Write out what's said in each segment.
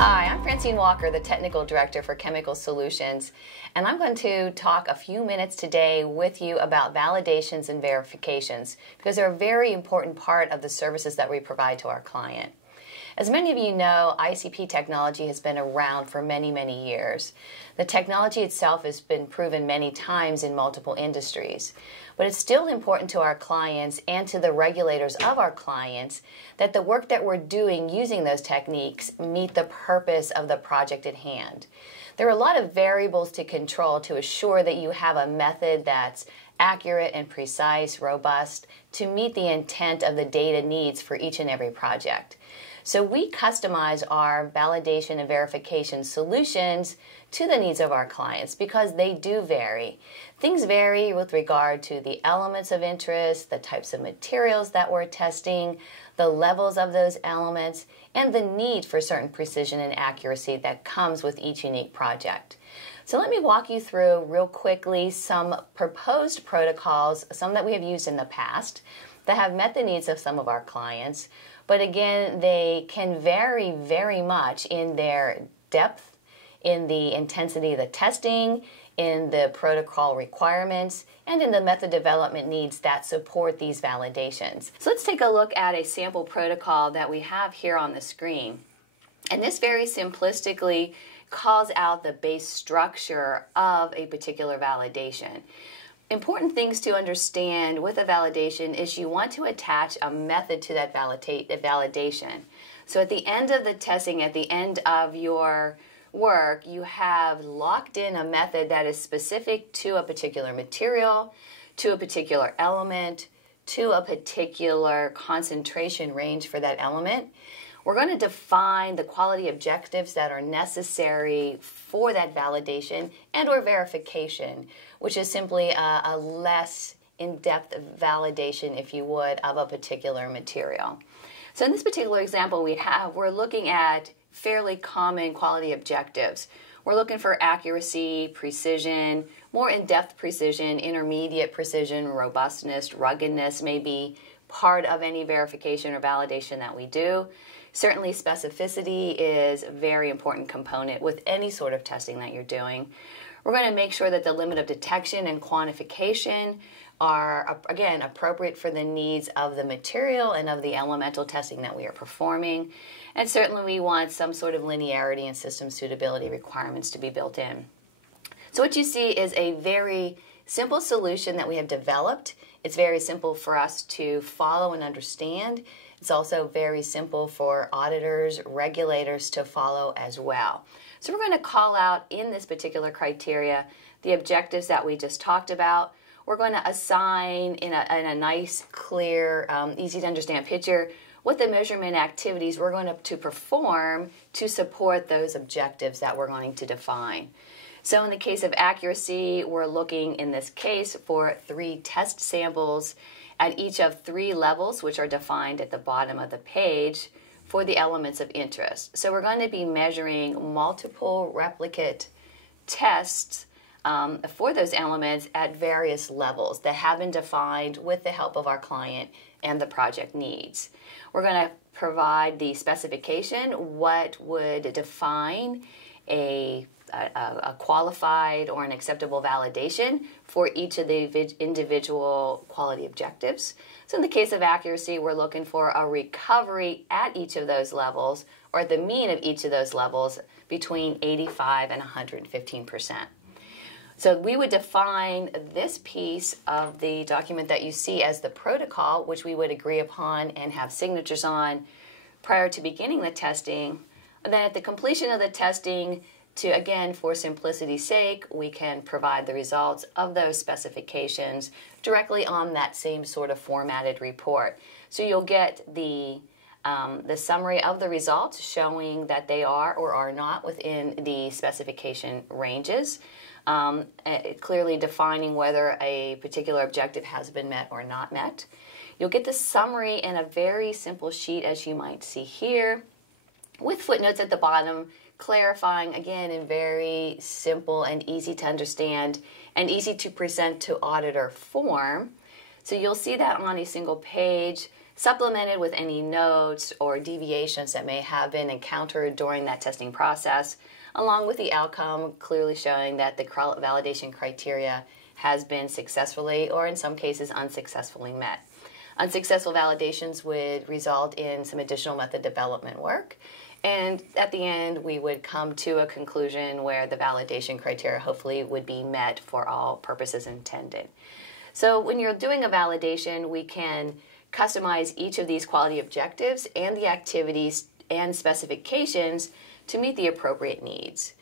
Hi, I'm Francine Walker, the Technical Director for Chemical Solutions, and I'm going to talk a few minutes today with you about validations and verifications because they're a very important part of the services that we provide to our client. As many of you know, ICP technology has been around for many, many years. The technology itself has been proven many times in multiple industries, but it's still important to our clients and to the regulators of our clients that the work that we're doing using those techniques meet the purpose of the project at hand. There are a lot of variables to control to assure that you have a method that's accurate and precise, robust, to meet the intent of the data needs for each and every project. So we customize our validation and verification solutions to the needs of our clients because they do vary. Things vary with regard to the elements of interest, the types of materials that we're testing, the levels of those elements, and the need for certain precision and accuracy that comes with each unique project. So let me walk you through real quickly some proposed protocols, some that we have used in the past that have met the needs of some of our clients. But again, they can vary very much in their depth, in the intensity of the testing, in the protocol requirements, and in the method development needs that support these validations. So let's take a look at a sample protocol that we have here on the screen. And this very simplistically calls out the base structure of a particular validation. Important things to understand with a validation is you want to attach a method to that validation. So at the end of the testing, at the end of your work, you have locked in a method that is specific to a particular material, to a particular element, to a particular concentration range for that element. We're going to define the quality objectives that are necessary for that validation and or verification, which is simply a less in-depth validation, if you would, of a particular material. So in this particular example we're looking at fairly common quality objectives. We're looking for accuracy, precision, more in-depth precision, intermediate precision, robustness, ruggedness may be part of any verification or validation that we do. Certainly specificity is a very important component with any sort of testing that you're doing. We're going to make sure that the limit of detection and quantification are, again, appropriate for the needs of the material and of the elemental testing that we are performing. And certainly we want some sort of linearity and system suitability requirements to be built in. So what you see is a very simple solution that we have developed. It's very simple for us to follow and understand. It's also very simple for auditors, regulators to follow as well. So we're going to call out in this particular criteria the objectives that we just talked about. We're going to assign in a nice, clear, easy to understand picture what the measurement activities we're going to perform to support those objectives that we're going to define. So in the case of accuracy, we're looking in this case for 3 test samples at each of 3 levels, which are defined at the bottom of the page for the elements of interest. So we're going to be measuring multiple replicate tests for those elements at various levels that have been defined with the help of our client and the project needs. We're going to provide the specification, what would define a qualified or an acceptable validation for each of the individual quality objectives. So in the case of accuracy, we're looking for a recovery at each of those levels, or at the mean of each of those levels, between 85 and 115%. So we would define this piece of the document that you see as the protocol, which we would agree upon and have signatures on prior to beginning the testing. And then at the completion of the testing, again, for simplicity's sake, we can provide the results of those specifications directly on that same sort of formatted report. So you'll get the summary of the results showing that they are or are not within the specification ranges, clearly defining whether a particular objective has been met or not met. You'll get the summary in a very simple sheet, as you might see here, with footnotes at the bottom, clarifying, again, in very simple and easy to understand and easy to present to auditor form. So you'll see that on a single page. supplemented with any notes or deviations that may have been encountered during that testing process, along with the outcome clearly showing that the validation criteria has been successfully, or in some cases unsuccessfully, met. Unsuccessful validations would result in some additional method development work, and at the end we would come to a conclusion where the validation criteria hopefully would be met for all purposes intended. So when you're doing a validation, we can customize each of these quality objectives and the activities and specifications to meet the appropriate needs.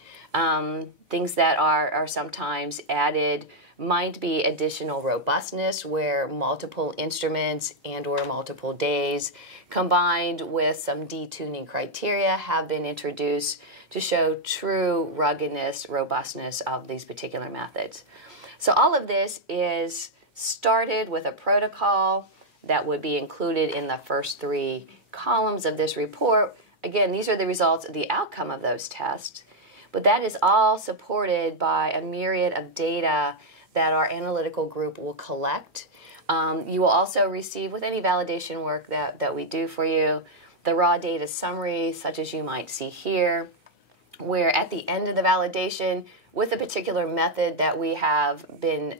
Things that are sometimes added might be additional robustness, where multiple instruments and or multiple days combined with some detuning criteria have been introduced to show true ruggedness, robustness of these particular methods. So all of this is started with a protocol that would be included in the first 3 columns of this report. Again, these are the results, the outcome of those tests, but that is all supported by a myriad of data that our analytical group will collect. You will also receive, with any validation work that we do for you, the raw data summary, such as you might see here, where at the end of the validation, with a particular method that we have been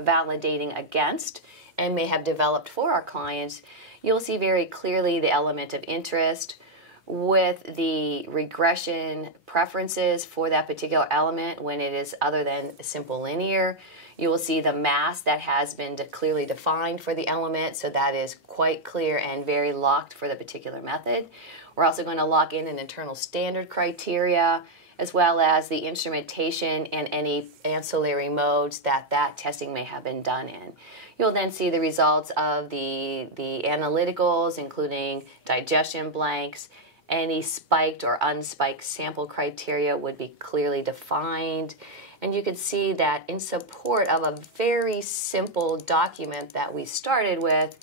validating against and may have developed for our clients, you'll see very clearly the element of interest with the regression preferences for that particular element when it is other than simple linear. You will see the mass that has been clearly defined for the element, so that is quite clear and very locked for the particular method. We're also going to lock in an internal standard criteria, as well as the instrumentation and any ancillary modes that testing may have been done in. You'll then see the results of the analyticals, including digestion blanks. Any spiked or unspiked sample criteria would be clearly defined. And you can see that in support of a very simple document that we started with,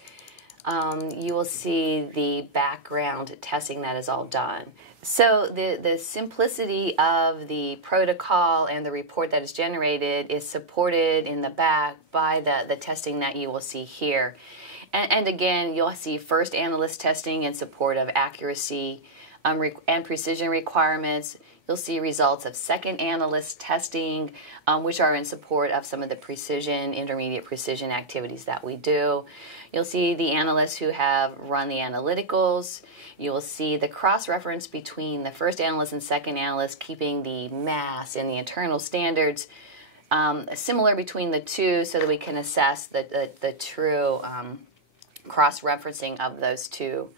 you will see the background testing that is all done. So the simplicity of the protocol and the report that is generated is supported in the back by the testing that you will see here. And again, you'll see first analyst testing in support of accuracy and precision requirements. You'll see results of second analyst testing, which are in support of some of the precision, intermediate precision activities that we do. You'll see the analysts who have run the analyticals. You will see the cross-reference between the first analyst and second analyst, keeping the mass and the internal standards similar between the two so that we can assess the true cross-referencing of those two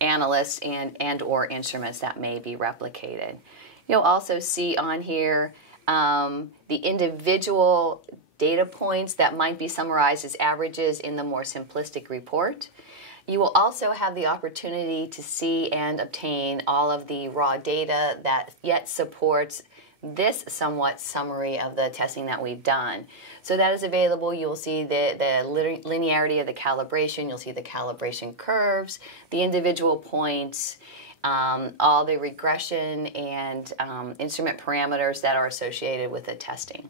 analysts and or instruments that may be replicated. You'll also see on here the individual data points that might be summarized as averages in the more simplistic report. You will also have the opportunity to see and obtain all of the raw data that yet supports this somewhat summary of the testing that we've done. So that is available. You'll see the linearity of the calibration. You'll see the calibration curves, the individual points, all the regression and instrument parameters that are associated with the testing.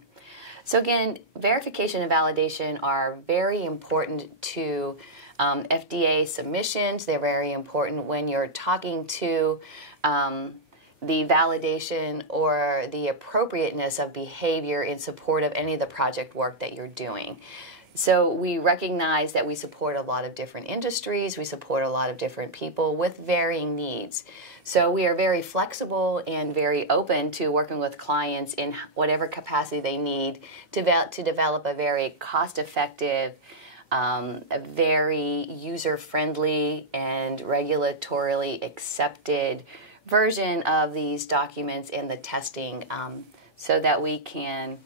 So again, verification and validation are very important to FDA submissions. They're very important when you're talking to the validation or the appropriateness of behavior in support of any of the project work that you're doing. So we recognize that we support a lot of different industries, we support a lot of different people with varying needs. So we are very flexible and very open to working with clients in whatever capacity they need to develop a very cost-effective, a very user-friendly and regulatorily accepted version of these documents and the testing so that we can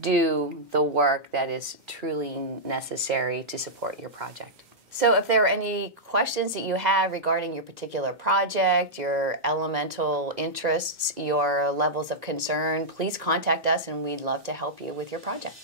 do the work that is truly necessary to support your project. So if there are any questions that you have regarding your particular project, your elemental interests, your levels of concern, please contact us and we'd love to help you with your project.